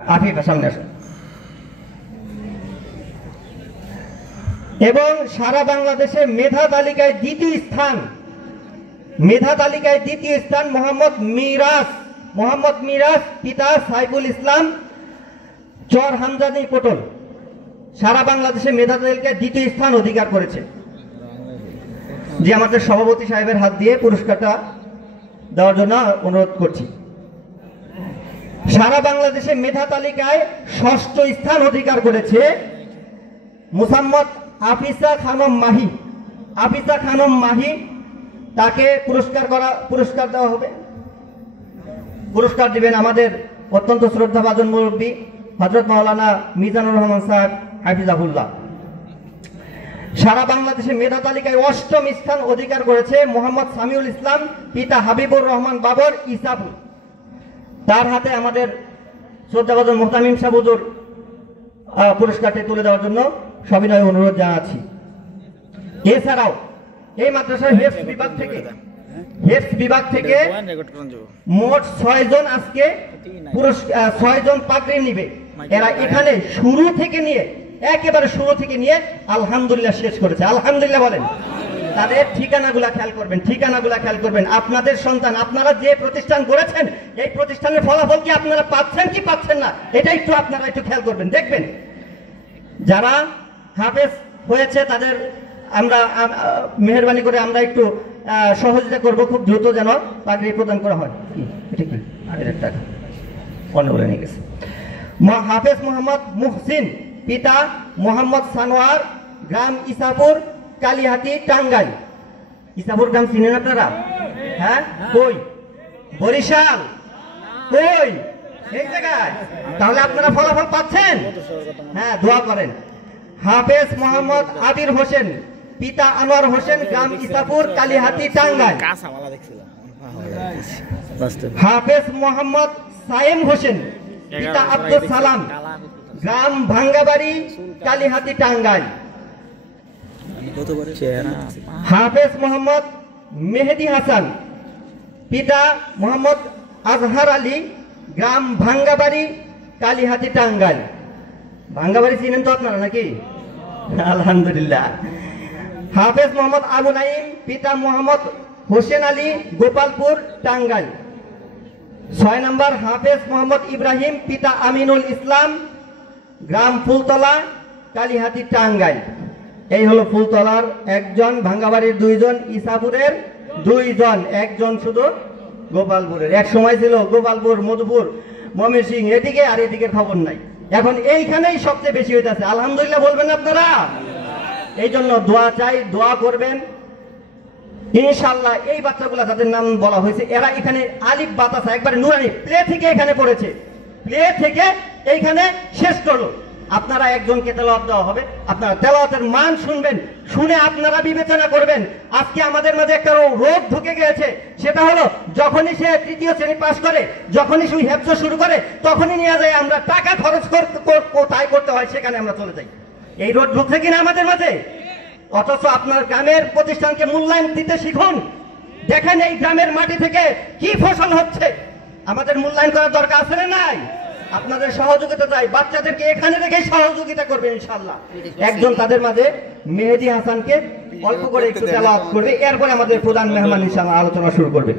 আফিফা সামনে আসুন। এবং সারা বাংলাদেশে মেধা তালিকায় দ্বিতীয় স্থান মোহাম্মদ মিরাজ পিতা সাইফুল ইসলাম চর হামজানি পটল সারা বাংলাদেশে মেধা তালিকায় দ্বিতীয় স্থান অধিকার করেছে। যে আমাদের সভাপতি সাহেবের হাত দিয়ে পুরস্কারটা দেওয়ার জন্য অনুরোধ করছি। সারা বাংলাদেশে মেধা তালিকায় ষষ্ঠ স্থান অধিকার করেছে মুসাম্মদ আফিসা খানম মাহি। তাকে পুরস্কার দেওয়া হবে। পুরস্কার দিবেন আমাদের অত্যন্ত শ্রদ্ধাভাজন মুরব্বী হযরত মাওলানা মিজানুর রহমান সাহেব হাফিজাহুল্লাহ। সারা বাংলাদেশে মেধা তালিকায় অষ্টম স্থান অধিকার করেছে মোহাম্মদ সামিউল ইসলাম পিতা হাবিবুর রহমান বাবর ইসাপুর। তার হাতে আমাদের শ্রদ্ধাভাজন মুহতামিম সাহেব হুজুর পুরস্কারটি তুলে দেওয়ার জন্য সবিনয় অনুরোধ জানাচ্ছি। এছাড়াও এই মাদ্রাসার হেফজ বিভাগ থেকে মোট 6 জন আজকে 6 জন পাগড়ি নিবে। এরা এখানে একেবারে শুরু থেকে নিয়ে আলহামদুলিল্লাহ শেষ করেছে। আলহামদুলিল্লাহ বলেন। তাদের ঠিকানাগুলা খেয়াল করবেন। আপনাদের সন্তান, আপনারা যে প্রতিষ্ঠান করেছেন এই প্রতিষ্ঠানের ফলাফল কি আপনারা পাচ্ছেন কি পাচ্ছেন না, এটা আপনারা একটু খেয়াল করবেন, দেখবেন। যারা হাফেজ হয়েছে তাদের আমরা মেহেরবানি করে আমরা একটু সহযোগিতা করব, খুব দ্রুত যেন পাগড়ি প্রদান করা হয়। এটা কি 8,000 টাকা অন্য বলে নিয়ে গেছে। হাফেজ মোহাম্মদ মুহসিন পিতা মোহাম্মদ সানোয়ার গ্রাম ইসাপুর কালিহাতি টাঙ্গাইল। ইসাপুর গ্রাম চিনেন আপনারা? হ্যাঁ, কই? বরিশাল। কই? এই জায়গায়। তাহলে আপনারা ফলাফল পাচ্ছেন? হ্যাঁ, দোয়া করেন। হাফেজ মোহাম্মদ আবির হোসেন পিতা আনোয়ার হোসেন গ্রাম ইসাপুর কালিহাতি টাঙ্গাইল। হাফেজ মোহাম্মদ সায়েম হোসেন পিতা আব্দুল সালাম গ্রাম ভাঙ্গাবাড়ি কালিহাতি টাঙ্গাইল। হাফেজ মোহাম্মদ মেহেদি হাসান পিতা মোহাম্মদ আজহার আলী গ্রাম ভাঙ্গাবাড়ি কালিহাতি টাঙ্গাইল। ভাঙ্গাবাড়ি চিনেন তো আপনারা নাকি? আলহামদুলিল্লাহ। হাফেজ মোহাম্মদ আবু নাইম পিতা মোহাম্মদ হোসেন আলী গোপালপুর টাঙ্গাইল। 6 নম্বর হাফেজ মোহাম্মদ ইব্রাহিম পিতা আমিনুল ইসলাম গ্রাম ফুলতলা কালিহাতি টাঙ্গাইল। এই হলো ফুলতলার 1 জন, ভাঙ্গাবাড়ির 2 জন, ইসাপুরের 2 জন, 1 জন শুধু গোপালপুরের। এক সময় ছিল গোপালপুর, মধুপুর, ময়মনসিংহ এদিকে, আর এদিকে খবর নাই। এখন এইখানেই সবচেয়ে বেশি হইতেছে। আলহামদুলিল্লাহ বলবেন আপনারা? এই জন্য দোয়া চাই, দোয়া করবেন ইনশাআল্লাহ। এই বাচ্চাগুলা যাদের নাম বলা হয়েছে এরা এখানে আলিফ বাতাসা একবারে নুরানি প্লে থেকে এখানে পড়েছে, প্লে থেকে এইখানে শেষ করলো। আপনারা একজনকে তেলাওয়াত দেওয়া হবে, আপনারা তেলাওয়াতের মান শুনবেন, শুনে আপনারা বিবেচনা করবেন। আজকে আমাদের মাঝে একটা রোগ ঢুকে গিয়েছে, সেটা হলো যখনই সে 3য় শ্রেণী পাশ করে, যখনই সে হেফজ শুরু করে, তখনই নিয়ে যায় আমরা টাকা খরচ কোথায় করতে হয় সেখানে আমরা চলে যাই। এই রোগ ঢুকছে কিনা আমাদের মাঝে? অথচ আপনার গ্রামের প্রতিষ্ঠানকে মূল্যায়ন দিতে শিখুন। দেখেন এই গ্রামের মাটি থেকে কি ফসল হচ্ছে, আমাদের মূল্যায়ন করার দরকার আছে না নাই? আপনাদের সহযোগিতা চাই, বাচ্চাদেরকে এখানে রেখে সহযোগিতা করবেন ইনশাআল্লাহ। একজন তাদের মাঝে মেহেদি হাসানকে অল্প করে একটু তেলাওয়াত করবে, এরপরে আমাদের প্রধান মেহমান ইনশাআল্লাহ আলোচনা শুরু করবে।